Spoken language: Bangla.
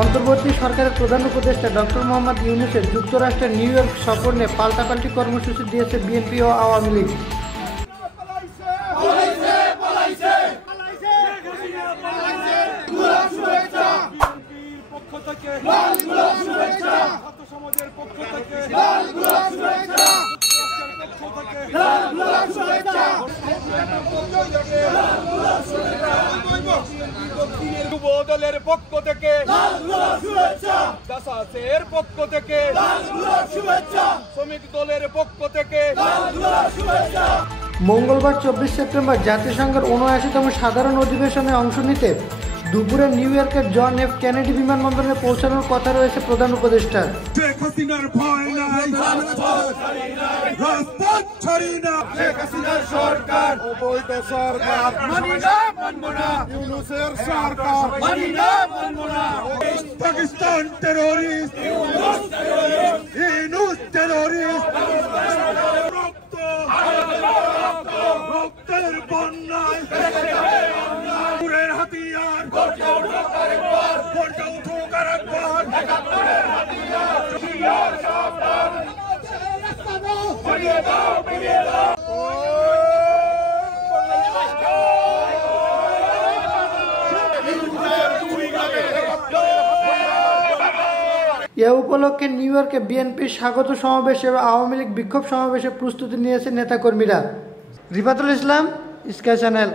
অন্তর্বর্তী সরকারের প্রধান উপদেষ্টা ডক্টর মোহাম্মদ ইউনূসের যুক্তরাষ্ট্রের নিউ ইয়র্ক সফর নিয়ে পাল্টাপাল্টি কর্মসূচি দিয়েছে বিএনপি ও আওয়ামী লীগ। যুবদলের পক্ষ থেকে জাসাসের পক্ষ থেকে শ্রমিক দলের পক্ষ থেকে মঙ্গলবার 24 সেপ্টেম্বর জাতিসংঘের ৭৯তম সাধারণ অধিবেশনে অংশ নিতে দুপুরে নিউ ইয়র্কের জন এফ কেনেডি বিমানবন্দরে পৌঁছানোর কথা রয়েছে প্রধান উপদেষ্টার। শেখ হাসিনার ভয় নাই, রাজপথ ছাড়ি না। শেখ হাসিনার সরকার অবৈধ সরকার, মানি না মানব না। ইউনূসের সরকার, মানি না মানব না। Pakistan terrorist, Yunus terrorist. রক্তের বন্যায় পুরের হাতিয়ার গর্জে উঠুক আরেকবার, গর্জে উঠুক আরেকবার। এ উপলক্ষে নিউ ইয়র্কে বিএনপির স্বাগত সমাবেশ এবং আওয়ামী লীগ বিক্ষোভ সমাবেশের প্রস্তুতি নিয়েছে নেতাকর্মীরা। রিফাতুল ইসলাম, স্কাই চ্যানেল।